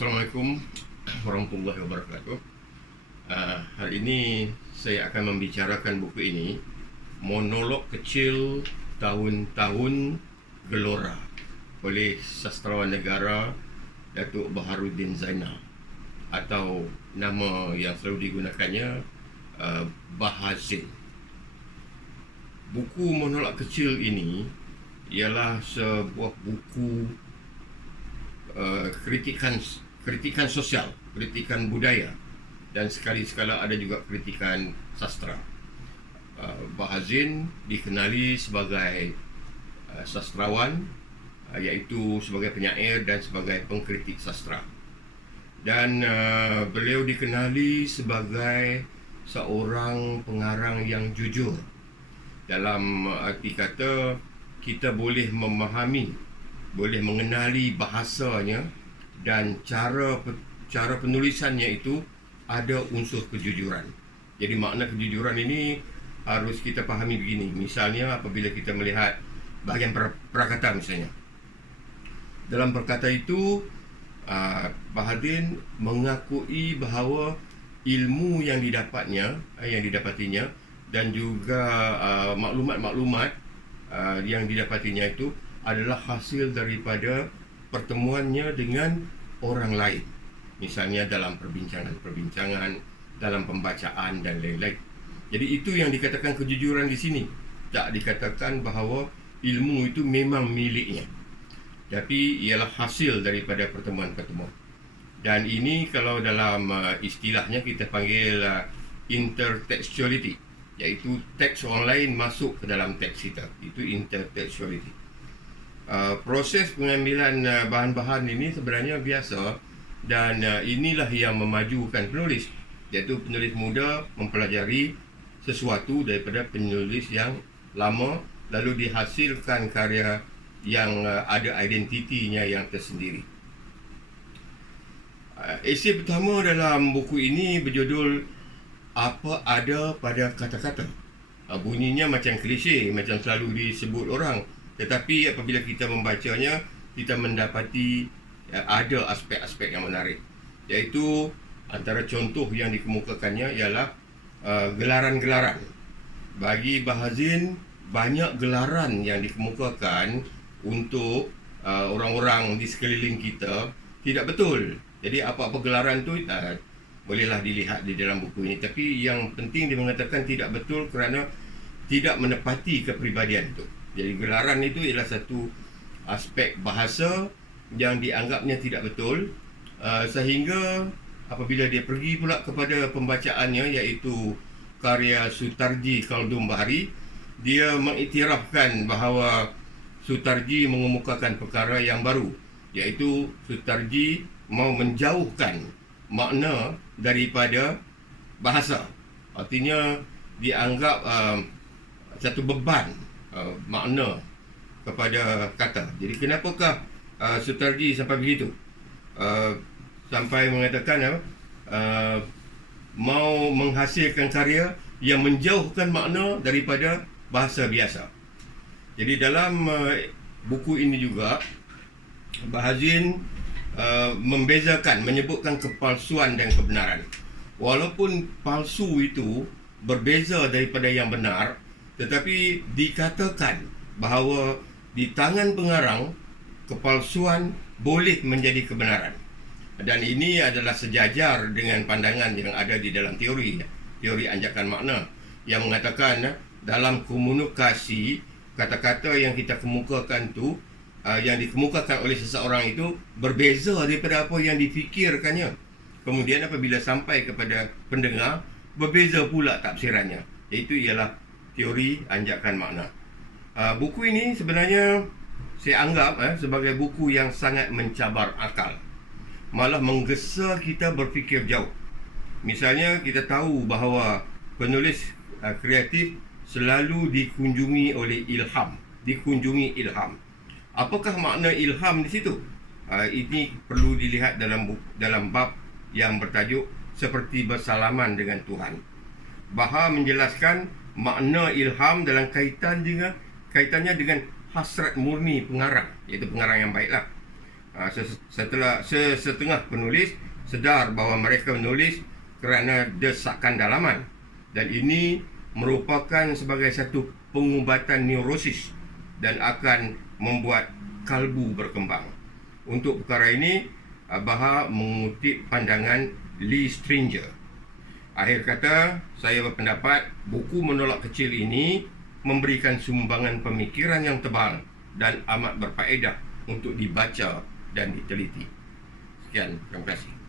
Assalamualaikum warahmatullahi wabarakatuh. Hari ini saya akan membicarakan buku ini, Monolog Kecil Tahun-Tahun Gelora, oleh sastrawan negara Datuk Baharudin Zainal, atau nama yang selalu digunakannya Bahazin. Buku Monolog Kecil ini ialah sebuah buku kritikan sosial, kritikan budaya, dan sekali-sekala ada juga kritikan sastra. Bahazin dikenali sebagai sastrawan, iaitu sebagai penyair dan sebagai pengkritik sastra. Dan beliau dikenali sebagai seorang pengarang yang jujur. Dalam arti kata, kita boleh memahami, boleh mengenali bahasanya dan cara penulisannya itu ada unsur kejujuran. Jadi makna kejujuran ini harus kita fahami begini. Misalnya apabila kita melihat bahagian prakata misalnya. Dalam perkata itu, Bahadin mengakui bahawa ilmu yang didapatinya dan juga maklumat-maklumat yang didapatinya itu adalah hasil daripada pertemuannya dengan orang lain. Misalnya dalam perbincangan, dalam pembacaan dan lain-lain. Jadi itu yang dikatakan kejujuran di sini. Tak dikatakan bahawa ilmu itu memang miliknya, tapi ialah hasil daripada pertemuan-pertemuan. Dan ini kalau dalam istilahnya kita panggil intertextuality, iaitu teks orang lain masuk ke dalam teks kita. Itu intertextuality. Proses pengambilan bahan-bahan ini sebenarnya biasa, dan inilah yang memajukan penulis, iaitu penulis muda mempelajari sesuatu daripada penulis yang lama, lalu dihasilkan karya yang ada identitinya yang tersendiri. Esei pertama dalam buku ini berjudul Apa Ada Pada Kata-Kata. Bunyinya macam klise, macam selalu disebut orang, tetapi apabila kita membacanya, kita mendapati ada aspek-aspek yang menarik. Iaitu antara contoh yang dikemukakannya ialah gelaran-gelaran. Bagi Bahazin, banyak gelaran yang dikemukakan untuk orang-orang di sekeliling kita tidak betul. Jadi apa-apa gelaran tu bolehlah dilihat di dalam buku ini. Tapi yang penting dia mengatakan tidak betul kerana tidak menepati kepribadian itu. Jadi gelaran itu ialah satu aspek bahasa yang dianggapnya tidak betul, sehingga apabila dia pergi pula kepada pembacaannya, iaitu karya Sutarji Khaldun Bahari, dia mengiktirafkan bahawa Sutarji mengemukakan perkara yang baru, iaitu Sutarji mau menjauhkan makna daripada bahasa. Artinya dianggap satu beban makna kepada kata. Jadi kenapakah Sutarji sampai begitu? Sampai mengatakan mau menghasilkan karya yang menjauhkan makna daripada bahasa biasa. Jadi dalam buku ini juga Bahazin membezakan, menyebutkan kepalsuan dan kebenaran. Walaupun palsu itu berbeza daripada yang benar, tetapi dikatakan bahawa di tangan pengarang, kepalsuan boleh menjadi kebenaran. Dan ini adalah sejajar dengan pandangan yang ada di dalam teori anjakan makna, yang mengatakan dalam komunikasi, kata-kata yang kita kemukakan tu, yang dikemukakan oleh seseorang itu berbeza daripada apa yang difikirkannya. Kemudian apabila sampai kepada pendengar, berbeza pula tafsirannya. Itu ialah teori anjakan makna. Buku ini sebenarnya saya anggap sebagai buku yang sangat mencabar akal, malah menggesa kita berfikir jauh. Misalnya kita tahu bahawa penulis kreatif selalu dikunjungi oleh ilham. Apakah makna ilham di situ? Ini perlu dilihat dalam bab yang bertajuk Seperti Bersalaman dengan Tuhan. Bahar menjelaskan makna ilham dalam kaitannya dengan hasrat murni pengarang, iaitu pengarang yang baiklah. Setengah penulis sedar bahawa mereka menulis kerana desakan dalaman, dan ini merupakan sebagai satu pengubatan neurosis dan akan membuat kalbu berkembang. Untuk perkara ini, Baha mengutip pandangan Lee Stringer. Akhir kata, saya berpendapat buku menolak kecil ini memberikan sumbangan pemikiran yang tebal dan amat berfaedah untuk dibaca dan diteliti. Sekian, terima kasih.